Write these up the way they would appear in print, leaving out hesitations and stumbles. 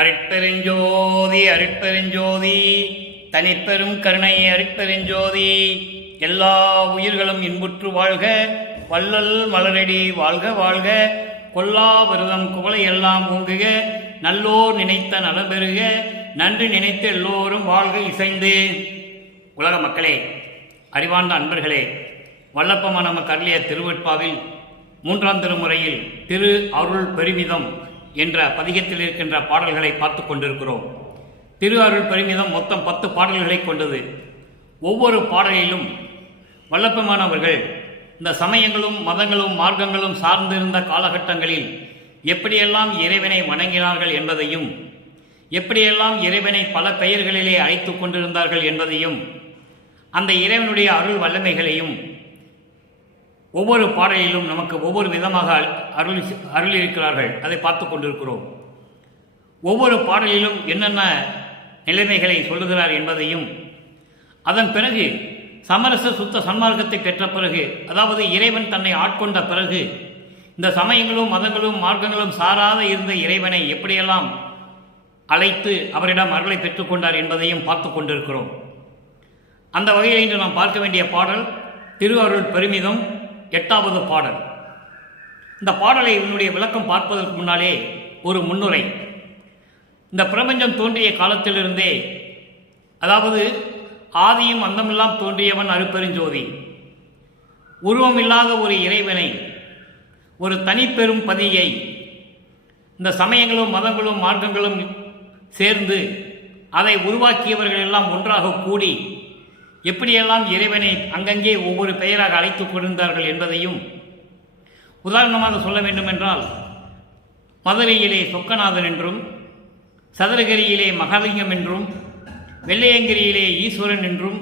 அருட்பெருஞ்சோதி அருட்பெருஞ்சோதி தனிப்பெரும் கருணை அருட்பெருஞ்சோதி. எல்லா உயிர்களும் இன்புற்று வாழ்க, வள்ளல் மலரடி வாழ்க வாழ்க, கொல்லா விரதம் குவளை எல்லாம் ஓங்குக, நல்லோர் நினைத்த நலம்பெறுக, நன்றி நினைத்து எல்லோரும் வாழ்க இசைந்து. உலக மக்களே, அறிவார்ந்த அன்பர்களே, வல்லப்பமா நமக்கு அருளிய திருவெட்பாவில் 3ஆம் திருமுறையில் திரு அருள் பெருமிதம் என்ற பதிகத்தில் இருக்கின்ற பாடல்களை பார்த்து கொண்டிருக்கிறோம். திரு அருள் பெருமிதம் மொத்தம் 10 பாடல்களை கொண்டது. ஒவ்வொரு பாடலிலும் வல்லப்பமானவர்கள் இந்த சமயங்களும் மதங்களும் மார்க்கங்களும் சார்ந்திருந்த காலகட்டங்களில் எப்படியெல்லாம் இறைவனை வணங்கினார்கள் என்பதையும், எப்படியெல்லாம் இறைவனை பல பெயர்களிலே அழைத்து கொண்டிருந்தார்கள் என்பதையும், அந்த இறைவனுடைய அருள் வல்லமைகளையும் ஒவ்வொரு பாடலிலும் நமக்கு ஒவ்வொரு விதமாக அருளியிருக்கிறார்கள். அதை பார்த்து கொண்டிருக்கிறோம். ஒவ்வொரு பாடலிலும் என்னென்ன நிலைமைகளை சொல்லுகிறார் என்பதையும், அதன் பிறகு சமரச சுத்த சன்மார்க்கத்தை பெற்ற பிறகு, அதாவது இறைவன் தன்னை ஆட்கொண்ட பிறகு, இந்த சமயங்களும் மதங்களும் மார்க்கங்களும் சாராத இருந்த இறைவனை எப்படியெல்லாம் அழைத்து அவரிடம் அருளை பெற்றுக்கொண்டார் என்பதையும் பார்த்து கொண்டிருக்கிறோம். அந்த வகையில் இன்று நாம் பார்க்க வேண்டிய பாடல் திரு அருள் பெருமிதம் 8வது பாடல். இந்த பாடலை என்னுடைய விளக்கம் பார்ப்பதற்கு முன்னாலே ஒரு முன்னுரை. இந்த பிரபஞ்சம் தோன்றிய காலத்திலிருந்தே, அதாவது ஆதியும் அந்தமெல்லாம் தோன்றியவன் அருட்பெருஞ்சோதி, உருவமில்லாத ஒரு இறைவனை, ஒரு தனிப்பெரும் பதியை இந்த சமயங்களும் மதங்களும் மார்க்கங்களும் சேர்ந்து அதை உருவாக்கியவர்கள் எல்லாம் ஒன்றாக கூடி எப்படியெல்லாம் இறைவனை அங்கங்கே ஒவ்வொரு பெயராக அழைத்துக் கொண்டிருந்தார்கள் என்பதையும், உதாரணமாக சொல்ல வேண்டுமென்றால், மதுரையிலே சொக்கநாதன் என்றும், சதுரகிரியிலே மகாலிங்கம் என்றும், வெள்ளையங்கிரியிலே ஈஸ்வரன் என்றும்,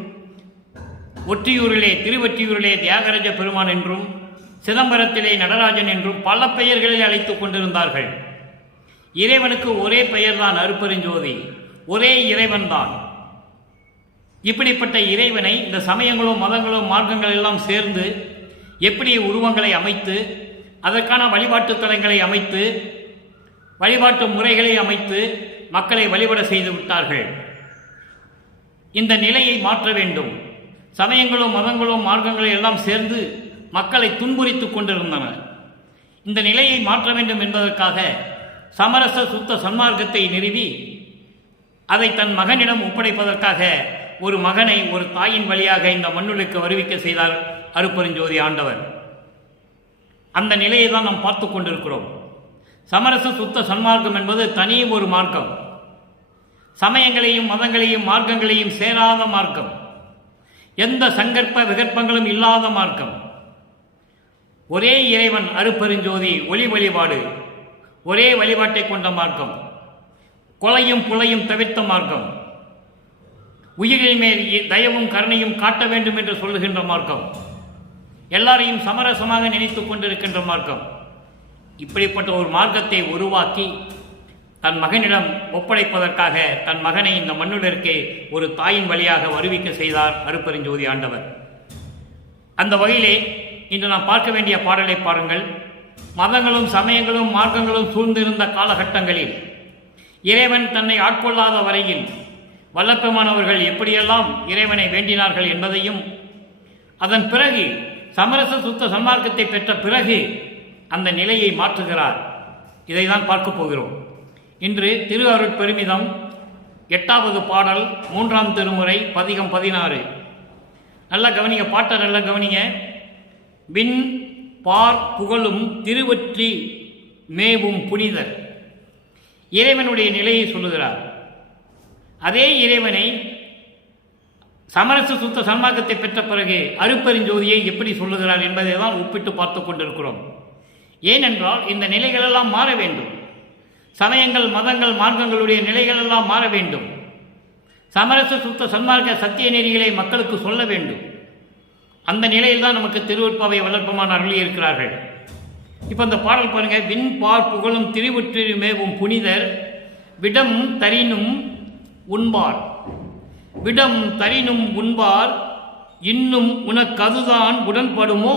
ஒற்றியூரிலே திருவொற்றியூரிலே தியாகராஜ பெருமான் என்றும், சிதம்பரத்திலே நடராஜன் என்றும் பல பெயர்களில் அழைத்துக் கொண்டிருந்தார்கள். இறைவனுக்கு ஒரே பெயர்தான் அருட்பெருஞ்சோதி, ஒரே இறைவன்தான். இப்படிப்பட்ட இறைவனை இந்த சமயங்களும் மதங்களும் மார்க்கங்கள் எல்லாம் சேர்ந்து எப்படி உருவங்களை அமைத்து, அதற்கான வழிபாட்டு தலங்களை அமைத்து, வழிபாட்டு முறைகளை அமைத்து மக்களை வழிபட செய்து விட்டார்கள். இந்த நிலையை மாற்ற வேண்டும். சமயங்களும் மதங்களும் மார்க்கங்களும் எல்லாம் சேர்ந்து மக்களை துன்புறுத்திக் கொண்டிருந்தன. இந்த நிலையை மாற்ற வேண்டும் என்பதற்காக சமரச சுத்த சன்மார்க்கத்தை நிறுவி அதை தன் மகனிடம் ஒப்படைப்பதற்காக ஒரு மகனை ஒரு தாயின் வழியாக இந்த மண்ணுக்கு வருவிக்க செய்தார் அருட்பெருஞ்சோதி ஆண்டவர். அந்த நிலையை தான் நாம் பார்த்து கொண்டிருக்கிறோம். சமரச சுத்த சன்மார்க்கம் என்பது தனி ஒரு மார்க்கம். சமயங்களையும் மதங்களையும் மார்க்கங்களையும் சேராத மார்க்கம், எந்த சங்கற்ப விகற்பங்களும் இல்லாத மார்க்கம். ஒரே இறைவன் அருட்பெருஞ்சோதி, ஒளி வழிபாடு, ஒரே வழிபாட்டை கொண்ட மார்க்கம், கொலையும் புலையும் தவிர்த்த மார்க்கம், உயிரின் மேல் தயவும் கருணையும் காட்ட வேண்டும் என்று சொல்லுகின்ற மார்க்கம், எல்லாரையும் சமரசமாக நினைத்துக் கொண்டிருக்கின்ற மார்க்கம். இப்படிப்பட்ட ஒரு மார்க்கத்தை உருவாக்கி தன் மகனிடம் ஒப்படைப்பதற்காக தன் மகனை இந்த மண்ணுலகிற்கு ஒரு தாயின் வழியாக வருவிக்க செய்தார் அருட்பெருஞ்சோதி ஆண்டவர். அந்த வகையிலே இன்று நாம் பார்க்க வேண்டிய பாடலை பாருங்கள். மதங்களும் சமயங்களும் மார்க்கங்களும் சூழ்ந்திருந்த காலகட்டங்களில் இறைவன் தன்னை ஆட்கொள்ளாத வரையில் வல்லப்பமானவர்கள் எப்படியெல்லாம் இறைவனை வேண்டினார்கள் என்பதையும், அதன் பிறகு சமரச சுத்த சன்மார்க்கத்தை பெற்ற பிறகு அந்த நிலையை மாற்றுகிறார். இதை தான் பார்க்க போகிறோம். இன்று திரு அருள் பெருமிதம் 8வது பாடல் 3ஆம் திருமுறை பதிகம் 16. நல்லா கவனிங்க, பாட்டை நல்லா கவனிங்க. விண் பார் புகழும் திருவொற்றி மேவும் புனிதர், இறைவனுடைய நிலையை சொல்லுகிறார். அதே இறைவனை சமரச சுத்த சன்மார்க்கத்தை பெற்ற பிறகு அருட்பெருஞ்சோதியை எப்படி சொல்லுகிறார் என்பதை தான் ஒப்பிட்டு பார்த்து கொண்டிருக்கிறோம். ஏனென்றால் இந்த நிலைகளெல்லாம் மாற வேண்டும். சமயங்கள் மதங்கள் மார்க்கங்களுடைய நிலைகளெல்லாம் மாற வேண்டும். சமரச சுத்த சன்மார்க்க சத்திய நெறிகளை மக்களுக்கு சொல்ல வேண்டும். அந்த நிலையில் தான் நமக்கு திருவெட்பாவை வளர்ப்பமான அருளி இருக்கிறார்கள். இப்போ இந்த பாடல் பாருங்க. விண் பார் புகழும் திருவொற்றி மேவும் புனிதர், விடம் தரினும் உண்பார், விடம் தரினும் உண்பார், இன்னும் உனக்கதுதான் உடன்படுமோ,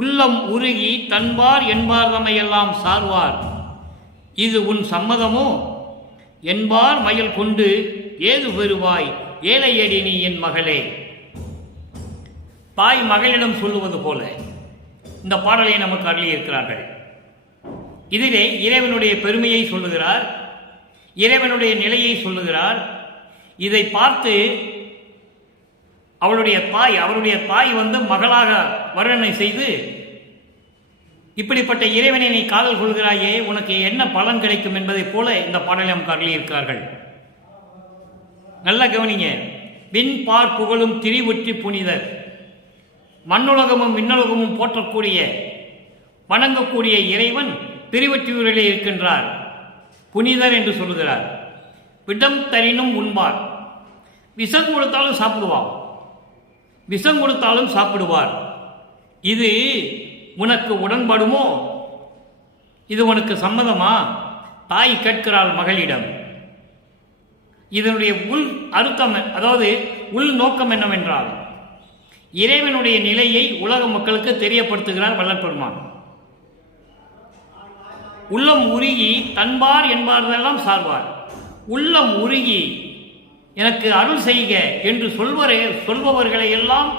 உள்ளம் உருகி தன்பார் என்பார் தமையெல்லாம் சார்வார், இது உன் சம்மதமோ, என்பார் மயல் கொண்டு ஏது பெறுவாய் ஏழையடி நீ என் மகளே. தாய் மகளிடம் சொல்லுவது போல இந்த பாடலை நமக்கு அருளியிருக்கிறார்கள். இதிலே இறைவனுடைய பெருமையை சொல்லுகிறார், இறைவனுடைய நிலையை சொல்லுகிறார். இதை பார்த்து அவருடைய தாய் மகளாக வர்ணனை செய்து, இப்படிப்பட்ட இறைவனை நீ காதல் கொள்கிறாயே, உனக்கு என்ன பலன் கிடைக்கும் என்பதை போல இந்த பாடலை நமக்கு அருளியிருக்கிறார்கள். நல்ல கவனிங்க. விண் பார் புகழும் திரிவுற்றி புனிதர், மண்ணுலகமும் விண்ணுலகமும் போற்றக்கூடிய வணங்கக்கூடிய இறைவன் திருவொற்றியூரிலே இருக்கின்றார். புனிதர் என்று சொல்லுகிறார். விடம் தரினும் உண்பார், விஷம் கொடுத்தாலும் சாப்பிடுவார், விஷம் கொடுத்தாலும் சாப்பிடுவார். இது உனக்கு உடன்படுமோ? இது உனக்கு சம்மதமா? தாய் கேட்கிறாள் மகளிடம். இதனுடைய உள் அர்த்தம், அதாவது உள் நோக்கம் என்னவென்றால், இறைவனுடைய நிலையை உலக மக்களுக்கு தெரியப்படுத்துகிறார் வள்ளற்பெருமான். உள்ளம் உருகி தன்பார் என்பாரெல்லாம் சார்வார். உள்ளம் உருகி எனக்கு அருள் செய்க என்று சொல்பவர்களை எல்லாம்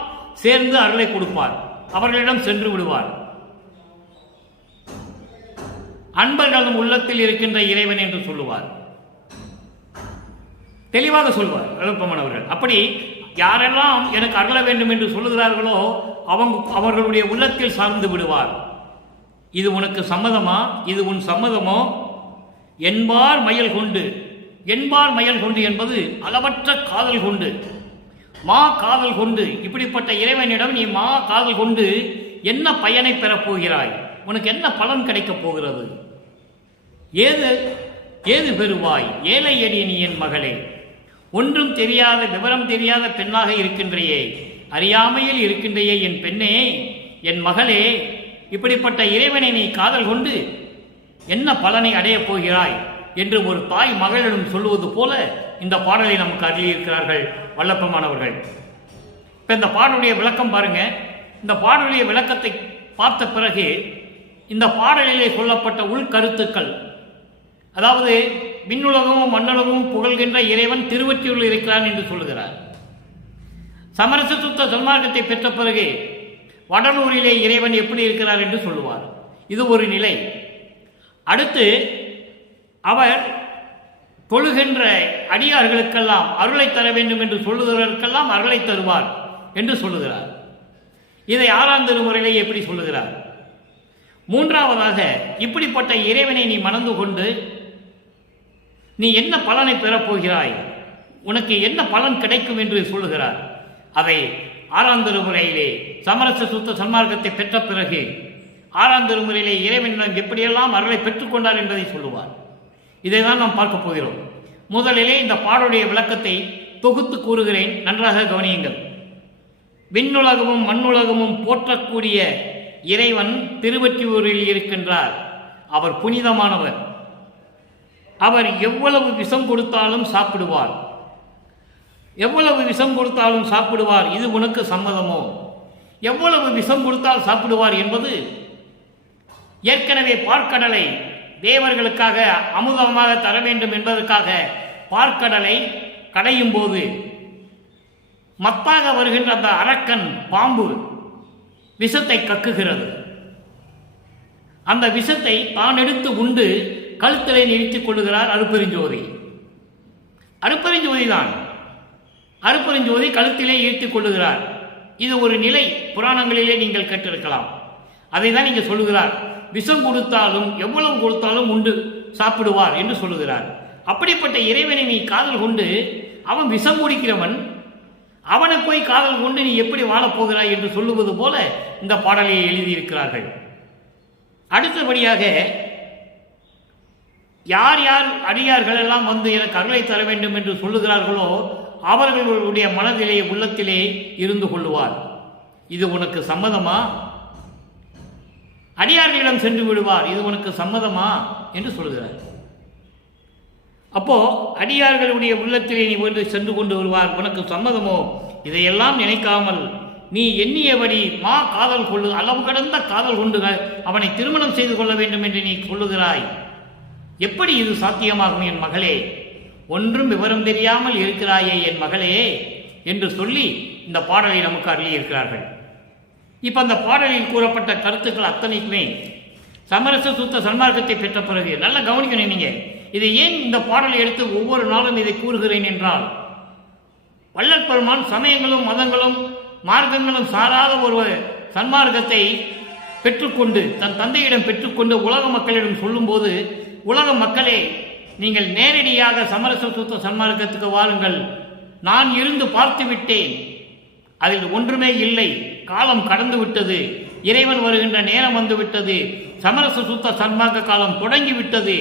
சேர்ந்து அருளை கொடுப்பார், அவர்களிடம் சென்று விடுவார். அன்பர்களும் உள்ளத்தில் இருக்கின்ற இறைவன் என்று சொல்லுவார், தெளிவாக சொல்வார் வள்ளற்பெருமான் அவர்கள். அப்படி யாரெல்லாம் எனக்கு அருள வேண்டும் என்று சொல்லுகிறார்களோ அவர்களுடைய உள்ளத்தில் சார்ந்து விடுவார். இது உனக்கு சம்மதமா? இது உன் சம்மதமோ? என்பார் மயல் கொண்டு, என்பார் மயல் கொண்டு என்பது அளவற்ற காதல் கொண்டு, மா காதல் கொண்டு, இப்படிப்பட்ட இறைவனிடம் நீ மா காதல் கொண்டு என்ன பயனை பெறப் போகிறாய்? உனக்கு என்ன பலன் கிடைக்கப் போகிறது? ஏது பெறுவாய் ஏழையடி நீ என் மகளே. ஒன்றும் தெரியாத, விவரம் தெரியாத பெண்ணாக இருக்கின்றையே, அறியாமையில் இருக்கின்றையே என் பெண்ணே, என் மகளே, இப்படிப்பட்ட இறைவனை நீ காதல் கொண்டு என்ன பலனை அடையப் போகிறாய் என்று ஒரு தாய் மகளிடம் சொல்லுவது போல இந்த பாடலை நமக்கு அருளியிருக்கிறார்கள் வள்ளற்பெருமான் அவர்கள். இப்போ இந்த பாடலுடைய விளக்கம் பாருங்க. இந்த பாடலுடைய விளக்கத்தை பார்த்த பிறகு இந்த பாடலிலே சொல்லப்பட்ட உள்கருத்துக்கள், அதாவது விண்ணுலகமும் மண்ணுலகமும் புகழ்கின்ற இறைவன் திருவொற்றியூரில் இருக்கிறான் என்று சொல்லுகிறார். சமரச சுத்த சன்மார்க்கத்தை பெற்ற பிறகு வடலூரிலே இறைவன் எப்படி இருக்கிறார் என்று சொல்லுவார். இது ஒரு நிலை. அடுத்து அவர் தொழுகின்ற அடியார்களுக்கெல்லாம் அருளை தர வேண்டும் என்று சொல்லுகிறவர்களுக்கெல்லாம் அருளை தருவார் என்று சொல்லுகிறார். இதை 6ஆம் திருமுறையிலே எப்படி சொல்லுகிறார்? மூன்றாவதாக, இப்படிப்பட்ட இறைவனை நீ மணந்து கொண்டு நீ என்ன பலனை பெறப்போகிறாய், உனக்கு என்ன பலன் கிடைக்கும் என்று சொல்லுகிறார். அதை 6ஆம் திருமுறையிலே சமரச சுத்த சன்மார்க்கத்தை பெற்ற பிறகு 6ஆம் திருமுறையிலே இறைவனிடம் எப்படியெல்லாம் அருளை பெற்றுக்கொண்டார் என்பதை சொல்லுவார். இதை தான் நாம் பார்க்க போகிறோம். முதலிலே இந்த பாடலுடைய விளக்கத்தை தொகுத்து கூறுகிறேன், நன்றாக கவனியுங்கள். விண்ணுலகமும் மண்ணுலகமும் போற்றக்கூடிய இறைவன் திருவொற்றியூரில் இருக்கின்றார். அவர் புனிதமானவர். அவர் எவ்வளவு விஷம் கொடுத்தாலும் சாப்பிடுவார், எவ்வளவு விஷம் கொடுத்தாலும் சாப்பிடுவார். இது உனக்கு சம்மதமோ? எவ்வளவு விஷம் கொடுத்தால் சாப்பிடுவார் என்பது ஏற்கனவே பார்க்கடலை தேவர்களுக்காக அமுதமாக தர வேண்டும் என்பதற்காக பார்க்கடலை கடையும் போது மத்தாக வருகின்ற அந்த அரக்கன் பாம்பு விஷத்தை கக்குகிறது. அந்த விஷத்தை தான் எடுத்து உண்டு கழுத்திலே நிறுத்திக் கொள்ளுகிறார் அருப்பெருஞ்சோதி. அருப்பெருஞ்சோதி தான், அருப்பெருஞ்சோதி கழுத்திலே ஈர்த்திக் கொள்ளுகிறார். இது ஒரு நிலை, புராணங்களிலே நீங்கள் கேட்டிருக்கலாம். அதை தான் இங்கே சொல்லுகிறார். விஷம் கொடுத்தாலும் எவ்வளவு கொடுத்தாலும் உண்டு சாப்பிடுவார் என்று சொல்லுகிறார். அப்படிப்பட்ட இறைவனை நீ காதல் கொண்டு, அவன் விஷம் குடிக்கிறவன், அவனை போய் காதல் கொண்டு நீ எப்படி வாழப்போகிறாய் என்று சொல்லுவது போல இந்த பாடலை எழுதியிருக்கிறார்கள். அடுத்தபடியாக, யார் யார் அடியார்கள் எல்லாம் வந்து எனக்கு அருளை தர வேண்டும் என்று சொல்லுகிறார்களோ அவர்களுடைய மனதிலே உள்ளத்திலே இருந்து கொள்ளுவார். இது உனக்கு சம்மதமா? அடியார்களிடம் சென்று விடுவார். இது உனக்கு சம்மதமா என்று சொல்கிறார். அப்போ அடியார்களுடைய உள்ளத்திலே நீ வந்து சென்று கொண்டு வருவார். உனக்கு சம்மதமோ? இதையெல்லாம் நினைக்காமல் நீ எண்ணியபடி மா காதல் கொள்ளு, அளவு கடந்த காதல் கொண்டு அவனை திருமணம் செய்து கொள்ள வேண்டும் என்று நீ சொல்லுகிறாய். எப்படி இது சாத்தியமாகும் என் மகளே ஒன்றும் விவரம் தெரியாமல் இருக்கிறாயே என் மகளே என்று சொல்லி இந்த பாடலை நமக்கு அருளியிருக்கிறார்கள். இப்போ அந்த பாடலில் கூறப்பட்ட கருத்துக்கள் அத்தனைக்குமே சமரச சுத்த சன்மார்க்கத்தை பெற்ற பிறகு நல்லா கவனிக்கணும். நீங்கள் இதை ஏன் இந்த பாடலை எடுத்து ஒவ்வொரு நாளும் இதை கூறுகிறேன் என்றால், வள்ளல் பெருமான் சமயங்களும் மதங்களும் மார்க்கங்களும் சாராத ஒரு சன்மார்க்கத்தை பெற்றுக்கொண்டு தன் தந்தையிடம் பெற்றுக்கொண்டு உலக மக்களிடம் சொல்லும்போது, உலக மக்களே நீங்கள் நேரடியாக சமரச சுத்த சன்மார்க்கத்துக்கு வாருங்கள், நான் இருந்து பார்த்து விட்டேன், அதில் ஒன்றுமே இல்லை, காலம் கடந்து விட்டது, இறைவன் வருகின்ற நேரம் வந்து விட்டது, சமரச சுத்த சன்மார்க்க காலம் தொடங்கிவிட்டது,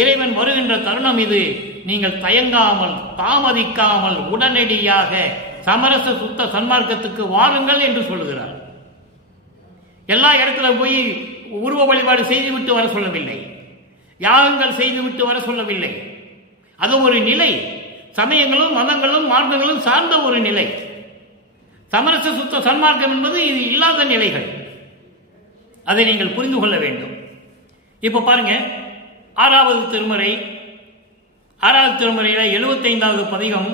இறைவன் வருகின்ற தருணம் இது, நீங்கள் தயங்காமல் தாமதிக்காமல் உடனடியாக சமரச சுத்த சன்மார்க்கத்துக்கு வாருங்கள் என்று சொல்லுகிறார். எல்லா இடத்துல போய் உருவ வழிபாடு செய்துவிட்டு வர சொல்லவில்லை, யாகங்கள் செய்துவிட்டு வர சொல்லவில்லை. அது ஒரு நிலை, சமயங்களும் மதங்களும் மார்க்கங்களும் சார்ந்த ஒரு நிலை. சமரச சுத்த சன்மார்க்கம் என்பது இது இல்லாத நிலைகள், அதை நீங்கள் புரிந்து கொள்ள வேண்டும். இப்போ பாருங்க, ஆறாவது திருமுறையில் 75வது பதிகம்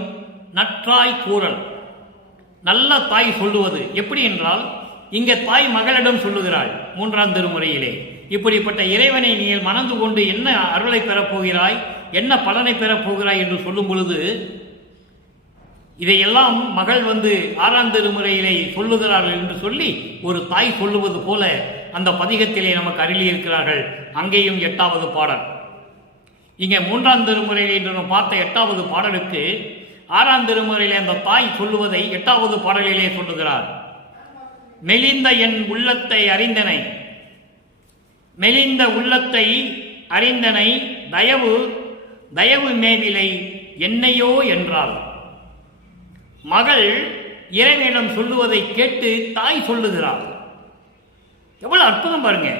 நற்றாய் கூறல். நல்ல தாய் சொல்லுவது எப்படி என்றால், இங்கே தாய் மகளிடம் சொல்லுகிறாள் 3ஆம் திருமுறையிலே. இப்படிப்பட்ட இறைவனை நீ மணந்து கொண்டு என்ன அருளை பெறப்போகிறாய், என்ன பலனை பெறப்போகிறாய் என்று சொல்லும் பொழுது, இதையெல்லாம் மகள் 6ஆம் திருமுறையிலே சொல்லுகிறார்கள் என்று சொல்லி ஒரு தாய் சொல்லுவது போல அந்த பதிகத்திலே நமக்கு அருளியிருக்கிறார்கள். அங்கேயும் 8வது பாடல். இங்கே 3ஆம் திருமுறையில் என்று நாம் பார்த்த 8வது பாடலுக்கு 6ஆம் திருமுறையிலே அந்த தாய் சொல்லுவதை 8வது பாடலிலே சொல்லுகிறார். மெலிந்த என் உள்ளத்தை அறிந்தனை, மெலிந்த உள்ளத்தை அறிந்தனை, தயவு மேவிலை என்னையோ என்றாள். மகள் இறைவனிடம் சொல்லுவதை கேட்டு தாய் சொல்லுகிறாள். எவ்வளவு அற்புதம் பாருங்க.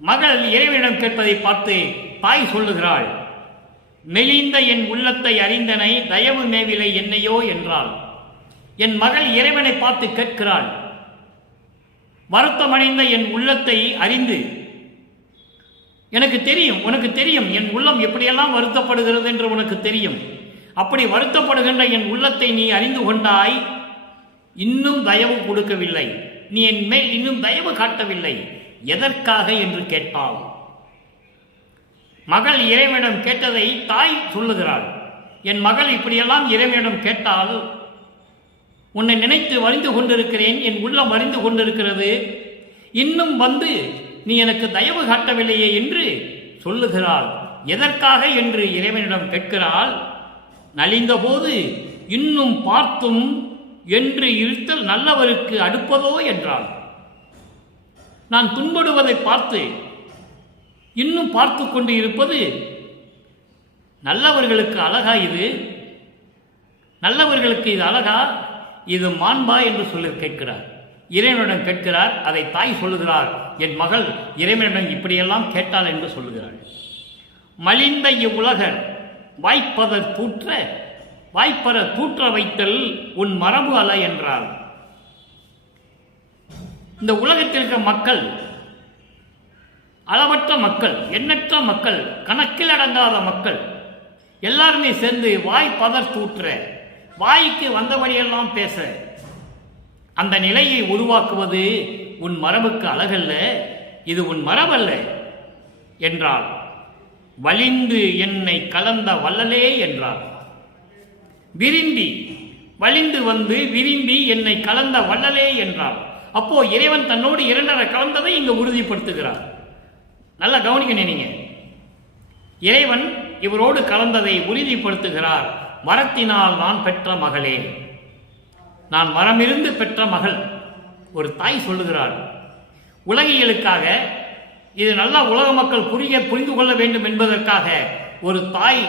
மகள் இறைவனிடம் கேட்பதை பார்த்து தாய் சொல்லுகிறாள், மெலிந்த என் உள்ளத்தை அறிந்தனை, தயவு மேவிலை என்னையோ என்றாள். என் மகள் இறைவனை பார்த்து கேட்கிறாள், வருத்தமடைந்த என் உள்ளத்தை அறிந்து, எனக்கு தெரியும், உனக்கு தெரியும் என் உள்ளம் எப்படியெல்லாம் வருத்தப்படுகிறது என்று உனக்கு தெரியும். அப்படி வருத்தப்படுகின்ற என் உள்ளத்தை நீ அறிந்து கொண்டாய், இன்னும் தயவு கொடுக்கவில்லை, நீ என் மேல் இன்னும் தயவு காட்டவில்லை, எதற்காக என்று கேட்பாள். மகள் இறைவனிடம் கேட்டதை தாய் சொல்லுகிறாள். என் மகள் இப்படியெல்லாம் இறைவனிடம் கேட்டால், உன்னை நினைத்து வரிந்து கொண்டிருக்கிறேன், என் உள்ளம் வரிந்து கொண்டிருக்கிறது, இன்னும் நீ எனக்கு தயவு காட்டவில்லையே என்று சொல்லுகிறாள். எதற்காக என்று இறைவனிடம் கேட்கிறாள். நலிந்த போது இன்னும் பார்த்தும் என்று இழுத்தல் நல்லவருக்கு அடுப்பதோ என்றாள். நான் துன்படுவதை பார்த்து இன்னும் பார்த்து கொண்டு இருப்பது நல்லவர்களுக்கு அழகா? இது நல்லவர்களுக்கு இது அழகா? இது மாண்பா என்று சொல்லி கேட்கிறார். இறைவனிடம் கேட்கிறார். அதை தாய் சொல்லுகிறார், என் மகள் இறைவனிடம் இப்படியெல்லாம் கேட்டாள் என்று சொல்லுகிறாள். மலிந்த இவ்வுலக வாய்ப்பற தூற்ற வைத்தல் உன் மரபு அல்ல என்றார். இந்த உலகத்தில் இருக்க மக்கள், அளவற்ற மக்கள், எண்ணற்ற மக்கள், கணக்கில் அடங்காத மக்கள் எல்லாருமே சேர்ந்து வாய்ப்பதர் தூற்ற, வாய்க்கு வந்தபடியெல்லாம் பேச, அந்த நிலையை உருவாக்குவது உன் மரபுக்கு அழகல்ல, இது உன் மரபல்ல என்றாள். வலிந்து என்னை கலந்த வள்ளலே என்றார். விரும்பி வலிந்து விரும்பி என்னை கலந்த வள்ளலே என்றார். அப்போ இறைவன் தன்னோடு 2.5 கலந்ததை இங்கு உறுதிப்படுத்துகிறார். நல்லா கவனிக்கணும் நீங்க. இறைவன் இவரோடு கலந்ததை உறுதிப்படுத்துகிறார். மரத்தினால் நான் பெற்ற மகளே, நான் மரமிருந்து பெற்ற மகள். ஒரு தாய் சொல்லுகிறாள். உலகியலுக்காக, இது நல்லா உலக மக்கள் புரிந்து கொள்ள வேண்டும் என்பதற்காக ஒரு தாய்